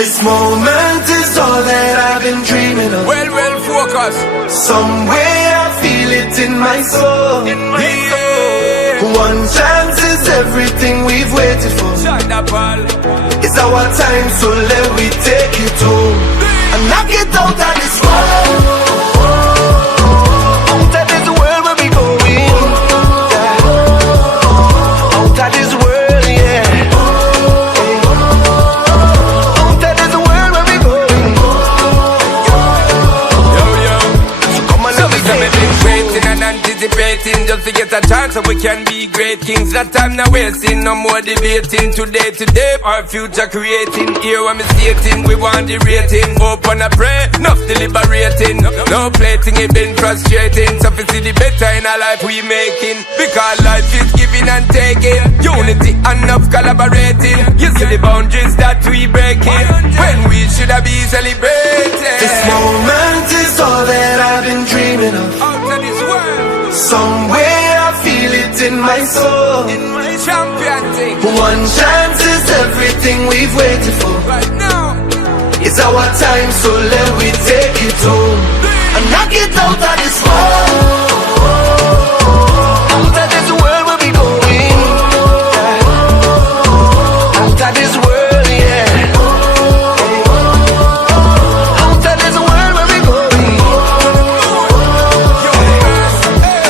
This moment is all that I've been dreaming of. Well, focus. Somewhere I feel it in my soul. One chance is everything we've waited for. It's our time, so let we take it home and knock it out of this world. Out of this world where we going. Out of this world, yeah. Out of this world where we going. Yo. So come on, let me take it waiting and anticipating just to get a chance so we can be great kings. That time now wasting, no more debating. Today, our future creating. Here when me stating, we want the rating. Hope and I pray, enough deliberating. No plating, it been frustrating. So we see the better in our life we making. Because life is giving and taking. Unity and enough collaborating. You see the boundaries that we breaking. When we should have been celebrating. This moment is all that I've been dreaming of. Out of this world. Somewhere I feel it in my soul. Champion thing. One chance is everything we've waited for. Right now. It's our time, so let we take it home and knock it out of this world. Out of this world where we going. Out of this world, yeah. Out of this world where we going.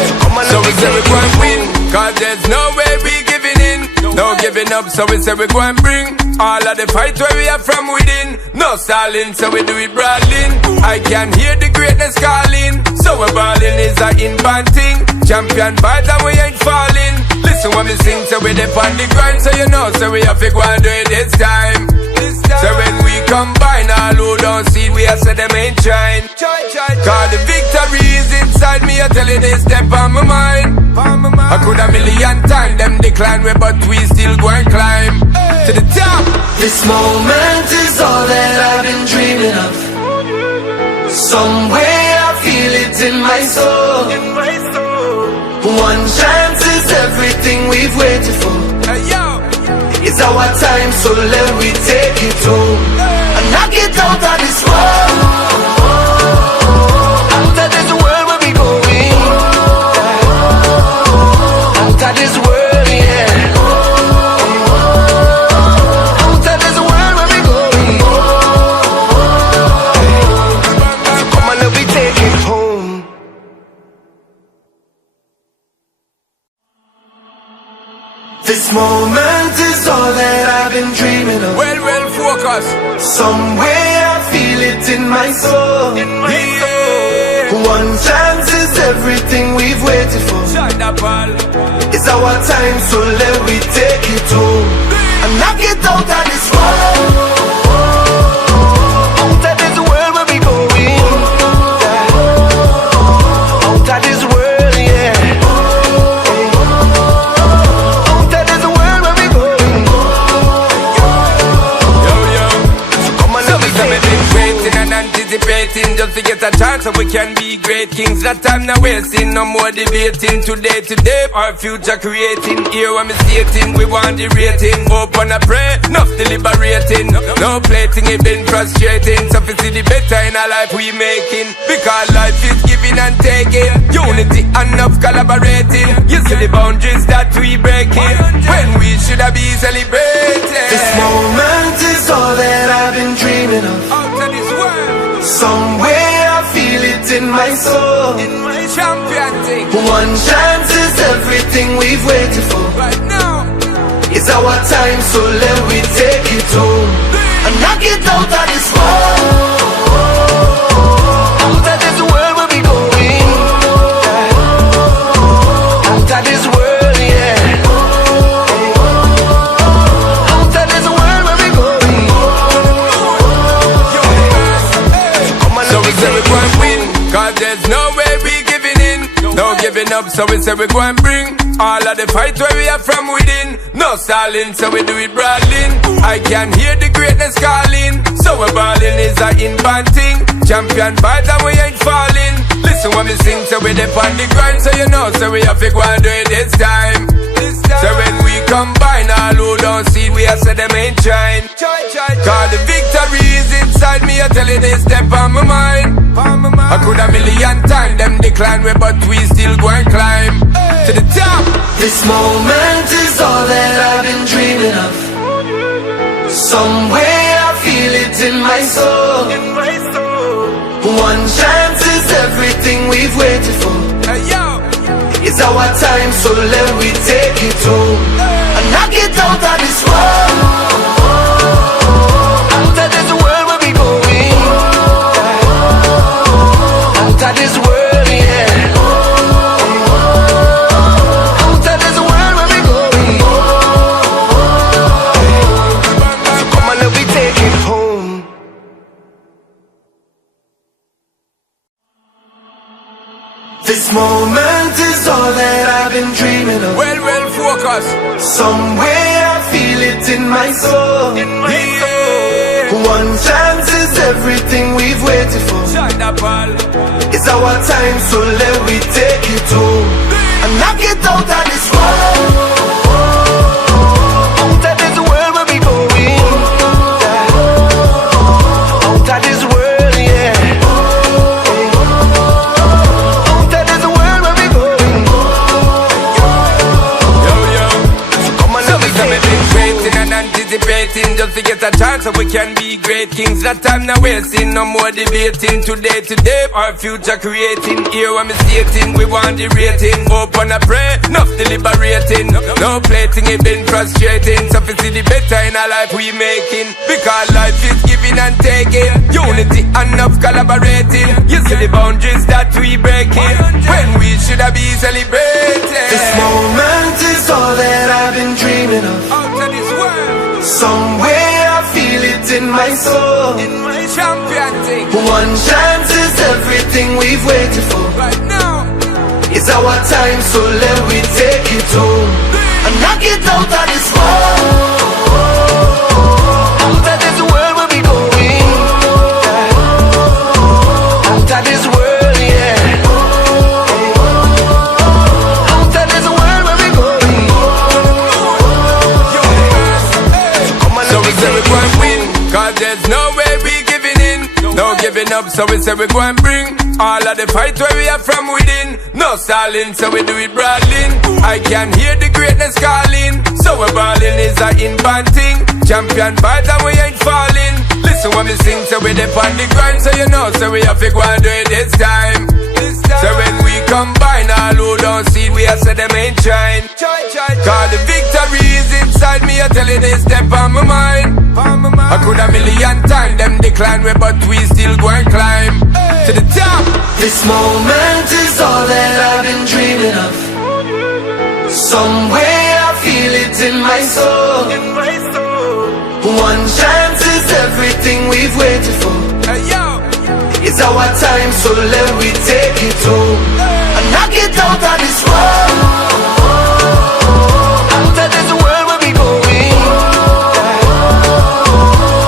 So come on, So let we me say we take go it and win, cause there's no way we giving in. No giving up, so we say we go and bring all of the fight where we are from within. No stalling, so we do it brawling. I can hear the greatness calling. So we're balling is a in-band thing. Champion vibes and we ain't falling. Listen when we sing, so we dip on the grind. So you know, so we have to go and do it this time. So when we combine, all who don't see, we have said them ain't trying. Cause the victory is inside me, I tell you this step on my mind. I could a million times them decline we, but we still go and climb to the top. This moment is all that I've been dreaming of. Somewhere I feel it in my soul. One chance is everything we've waited for. Hey, yo. It's our time, so let we take it home and knock it out of this world. Out of this world where we going. Out of this world, yeah. Out of this world where we going. So come on, let me take it home. This moment is all that I've been dreaming of. Well, focus. Somewhere I feel it in my soul. One chance is everything we've waited for. It's our time, so let we take it home and knock it out of this world. Out of this world where we going. Out of this world, yeah. Out of this world where we going. Yo. So come on, So let me we say take we've been it waiting and anticipating just to get a chance so we can be great kings. That time now wasting, no more debating. Today, our future creating. Here when me stating, we want the rating. Hope and I pray, enough deliberating. No plating, it been frustrating. So we see the better in our life we making. Because life is giving and taking. Unity and enough collaborating. You see the boundaries that we breaking. When we should have been celebrating. This moment is all that I've been dreaming of. Out of this world. Somewhere I feel it in my soul. Champion thing. One chance is everything we've waited for. Right now. It's our time, so let we take it home and knock it out of this world. Out of this world where we going. Out of this world, yeah. Out of this world where we going. So come on, So let we me say we take go it and win, cause there's no way we giving in. No giving up, so we say we go and bring all of the fight where we are from within. No stalling, so we do it brawling. I can hear the greatness calling. So we're balling is a in-band thing. Champion vibes and we ain't falling. Listen when we sing, so we dip on the grind. So you know, so we have to go and do it this time. So when we combine, all who don't see, we have said them ain't trying. Cause the victory me, I tell you this step on my mind. I could a million times them decline we, but we still go and climb to the top. This moment is all that I've been dreaming of. Somewhere I feel it in my soul. One chance is everything we've waited for. It's our time, so let we take it home and knock it out of this world. Out of this world where we going. Out of this world, yeah. Out of this world where we going. So come on, let me take it home. This moment is all that I've been dreaming of. Well, focus. Somewhere I feel it in my soul. One chance is everything we've waited for. It's our time, so let we take it home and knock it out of this world. Out of this world where we going. Out of this world, yeah. Out of this world where we going. So come on, let me take it waiting and anticipating just to get a chance so we can be great kings. That time now wasting, no more debating. Today, our future creating. Here when me stating, we want the rating. Open a pray, enough deliberating. No plating, it been frustrating. So we see the better in our life we making. Because life is giving and taking. Unity and enough collaborating. You see the boundaries that we breaking when we should have been celebrating. This moment is all that I've been dreaming of. Out of this world. Somewhere I feel it in my soul. Champion thing. One chance is everything we've waited for. Right now. It's our time, so let we take it home and knock it out of this world. Out of this world where we going. Out of this world, yeah. Out of this world where we going. So come on, So let we me say we take go it and win, home. cause there's no way we giving in. No giving up, so we say we go and bring all of the fight where we are from within. No stalling, so we do it brawling. I can hear the greatness calling. So we're balling is a in-band thing. Champion fight and we ain't falling. Listen when we sing, so we dip on the grind. So you know, so we have to go and do it this time. So when we combine, all who don't see, we have said them ain't trying. Cause the victory is inside me, I tell you this step on my mind. I could a million times them decline we, but we still go and climb to the top. This moment is all that I've been dreaming of. Somewhere I feel it in my soul. One chance is everything we've waited for. It's our time, so let we take it home and knock it out of this world. Out of this world where we going.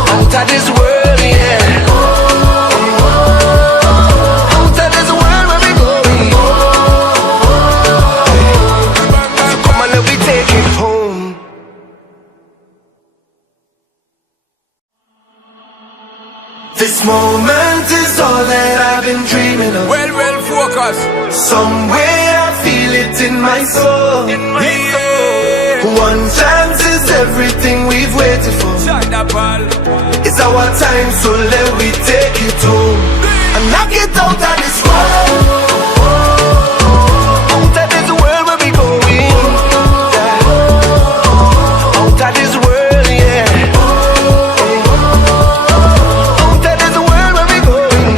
Out of this world, yeah. Out of this world where we going. So come on, let me take it home. This moment is all that I've been dreaming of. Well, focus. Somewhere I feel it in my soul. One chance is everything we've waited for. It's our time, so let we take it home and knock it out of this world. Out of this world where we going. Out of this world, yeah. Out of this world where we going.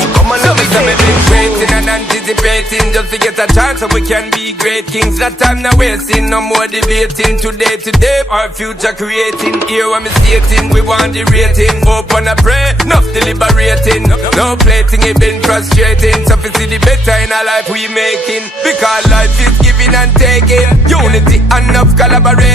So come on, let me take it Waiting and anticipating just to get a chance so we can be great kings. That time now wasting, no more debating. Today, our future creating. Here when me stating, we want the rating. Open a pray, enough deliberating. No plating, it been frustrating. So we see the better in our life we making. Because life is giving and taking. Unity and enough collaborating.